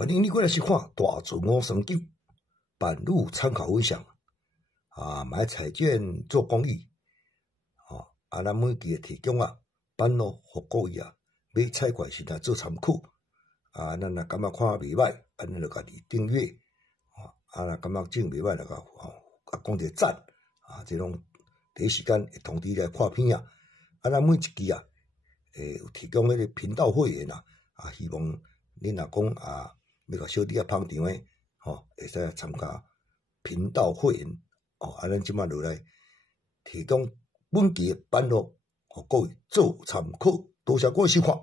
欢迎你过来收看大自我研究版路参考分享买彩券做公益咱每期提供版路互各位买彩券时做参考咱若感觉看袂歹，咱就家己订阅若感觉真袂歹就讲一个赞这种第一时间会通知你看片咱每一期有提供迄个频道会员希望恁若讲要甲小弟捧场的会使参加频道会员咱即摆落来提供本期的版路互各位做参考，多谢各位收看。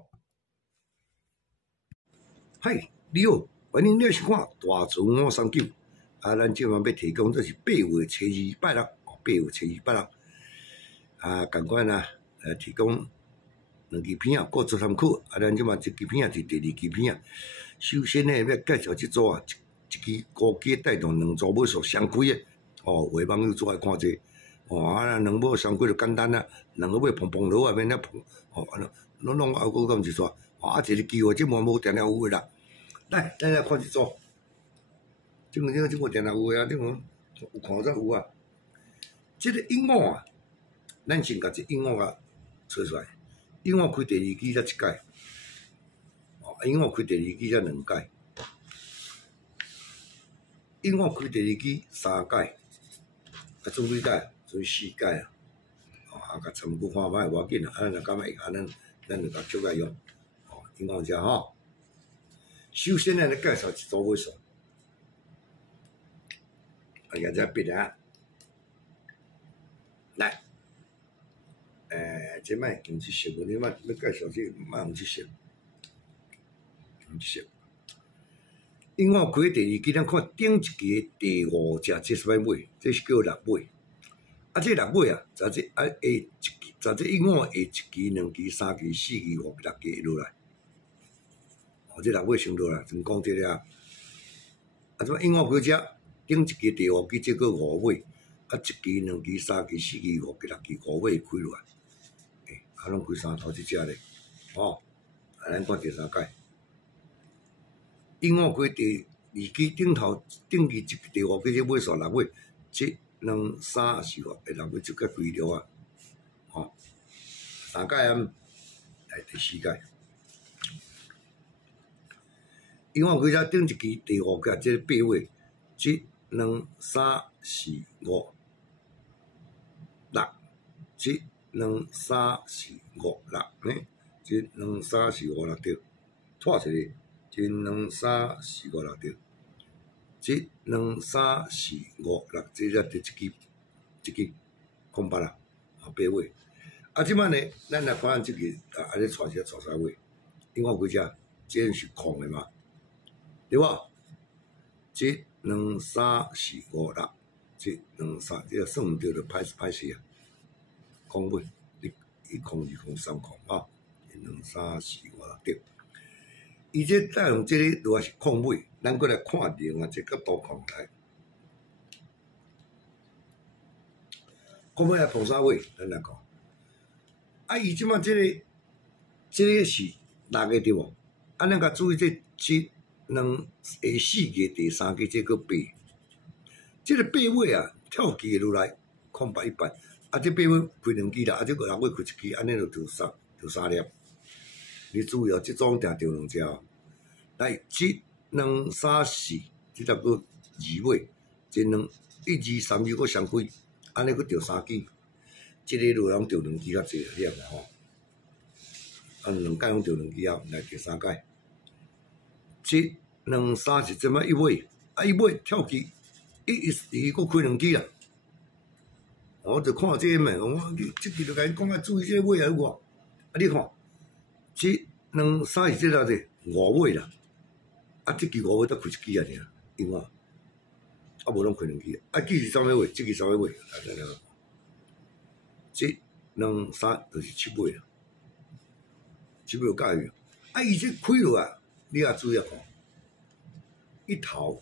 嗨，你好，欢迎你来收看大自我研究咱即摆要提供这是8月初2拜六，8月初2拜六同款提供两支片各做参考咱即摆一支片是第2支片首先呢，要介绍这组一支高价带动两组尾数双开的有网友做爱看者两尾双开就简单两个尾碰碰落免了碰弄还佫咁一撮一个机会即满无定定有的啦。来，咱来看一组，即无定定有的即有看才有这个鹦鹉咱先甲这鹦鹉找出来。鹦鹉开第2支才1届，鹦鹉开第2支才2届，鹦鹉开第2支3届，总几届？总4届甲参考看歹无要紧咱若感觉会咱就甲照来用鹦鹉遮首先呢，介绍一组尾数，现在别来。这摆用一色，你要介绍这莫用一色，鹦鹉开第2支，咱看顶一期第5只这是尾，这是叫6尾。这6尾在这下一支，在这鹦鹉下1支、2支、3支、4支、5支、6支落来。这6尾先落来，先讲这个这鹦鹉开遮顶一期第5支，这个5尾1支、2支、3支、4支、5支、6支5尾开落来。拢开3头这只咧，咱看第3届，鹦鹉开第2支顶期第5支这尾数6尾，1、2、3、4、5、6尾就该开了3届来第4届，鹦鹉开遮顶一期第5届这8尾，1、2、3、4、5、6、1、2、3、4、5、6呢？1、2、3、4、5、6对，错一个1、2、3、4、5、6对，1、2、3、4、5、6，这才第一支空白8尾。即摆呢，咱来看这个安尼带3尾，鹦鹉开遮这是空的嘛，对吧？1、2、3、4、5、6，1、2、3，这算毋对就歹势空尾1空2空3空1、2、3、4、5、6对。伊这带用这个如果是空尾，咱过来看另外一个角度看来，空尾碰啥尾？咱来讲，伊即摆这个是6个对无？咱甲注意这1、2、下4个第3个这个8，这个8尾跳机落来空白1半。这8尾开2支啦，这个6尾开1支，安尼就3粒。你注意这种定着2只来1、2、3、4，这才个2尾，1、2、3支个双开，安尼佫着3支，这个落拢着2支较济了2届拢着2支来第3届，1、2、3是这么1尾，1尾跳机，伊佫开2支啦。我就看这个我这期就甲你讲注意这个尾有无？你看1、2、3是这哪者5尾啦，这期5尾才开1支尔，因为无拢开2支，这是啥物尾？这个啥物尾？来1、2、3就是7尾啦，7尾有介意伊这开落你也注意看，一头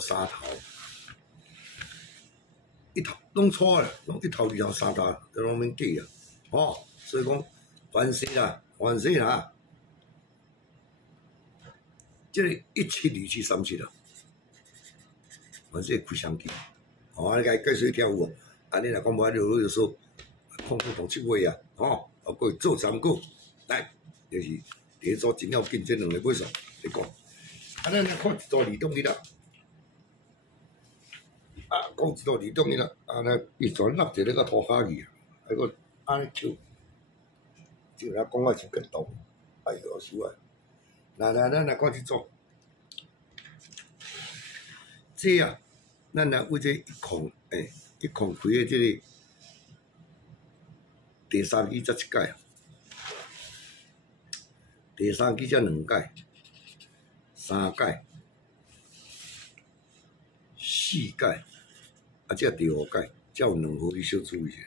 3头。一头拢错啦，拢1头2头3头，拢免计所以讲凡事啦，即个172737啦，我这开相机，安尼甲伊介绍跳舞哦，安尼若讲无爱啰啰嗦，控同7月啊，啊，过做参考，来，就是第一组真要紧，这两个尾数来讲，咱来看一组移动力啦。讲一道移动伊啦，那伊全落一个土骹去啊，还个安尼抽，就咱讲啊像激动，哎呦死啊！来，咱来看即组，这啊，咱来为这一控开的这个第三季才一届，第三季才2届、3届、4届。这第5届，才有2号，你小注意一下。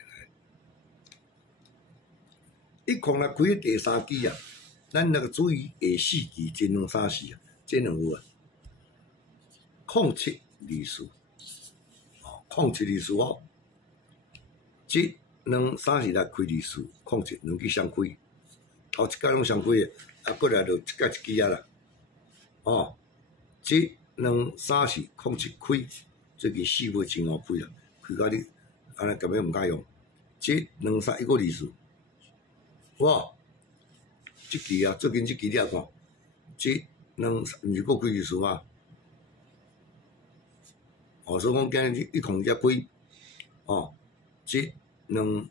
一空来开第3期啊，咱那个注意下4期1、2、3、4啊，这2号啊，0724，0724哦，1、2、3、4来开24，07 2期相开，头一届拢相开的，过来就一届一期啊啦，1、2、3、4、07开。最近4月真好开啊，开到你安尼根本毋敢用。1、2、3，1个24，哇！即期啊，最近即期你也看，1、2、3，毋是搁开24吗？所以讲今日一空才开，1、2、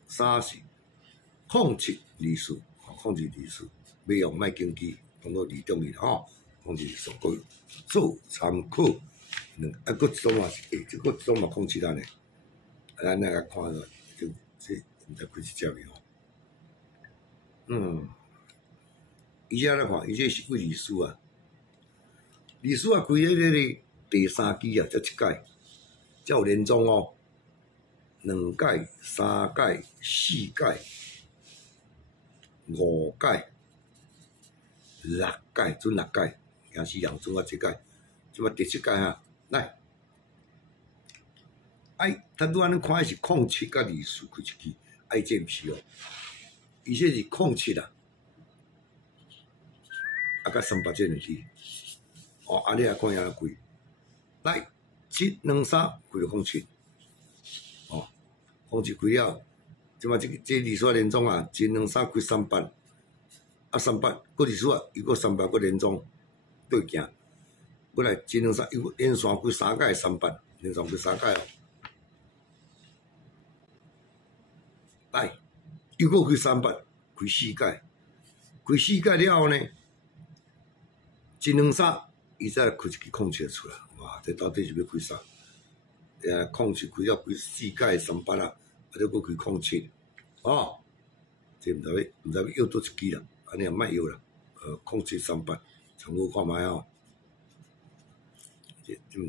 3、4，0724，0724，要用莫经机，当做移动去啦，0724个做参考。搁一种嘛是，即个一种嘛07咱诶，咱来甲看个，就这毋知开一只未吼。伊遮来看，伊这是为24啊，开迄个第3期啊，才一届，才有连庄哦，2届、3届、4届、5届、6届，准6届，惊死人准啊1届，即摆第7届哈。来，他拄安尼看是07甲24开一支，这毋是哦，伊这是07啦，甲38这2支，你来看安尼开，来1、2、3开到07，07开了，即摆这24连庄啊，1、2、3开38，38搁24啊，又搁38搁连庄对行。过来1、2、3，又连续开3届38，连续开3届哦。来，又搁开38，开4届，开4届了后呢，1、2、3，伊再开一支07出来，哇！这到底是要开啥？07开了开4届38啊，再搁开07，这毋知要摇倒一支啦，安尼也莫摇啦，07、38，参考看卖哦。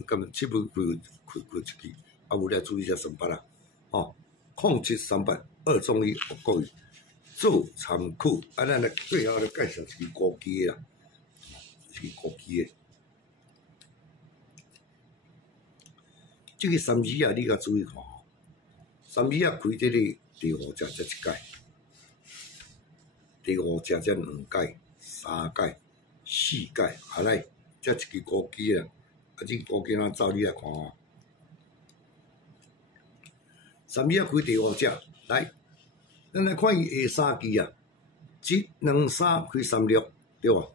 根本7月开一支，有来注意下38啦，07、38，2中1，各位做参考。咱来最后来介绍一支高机啦，一支高机的。这个32啊，你甲注意看，32啊开这个第5只才一届，第5只才2届、3届、4届，来，这一支高机啦。这高机咱照你来看32开第5只，来，咱来看伊下3支啊，1、2、3开36，对吧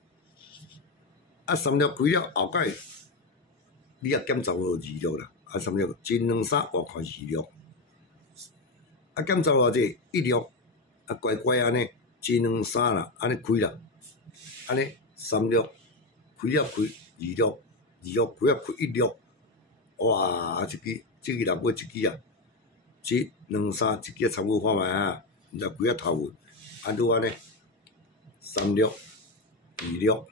？36开了后届，你也减10号26啦，36 1、2、3我看26，减10号这16，乖乖安尼1、2、3啦，安尼开啦，安尼36开了开26。26开啊开16，哇！这个若买一支啊，1、2、3一支参考看卖啊，毋知几啊头安拄安尼36、26、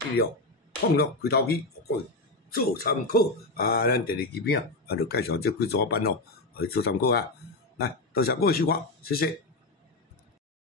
16、06开头机，各位做参考咱第2期片就介绍这几组版咯，互你做参考啊。来，多谢各位收看，谢谢。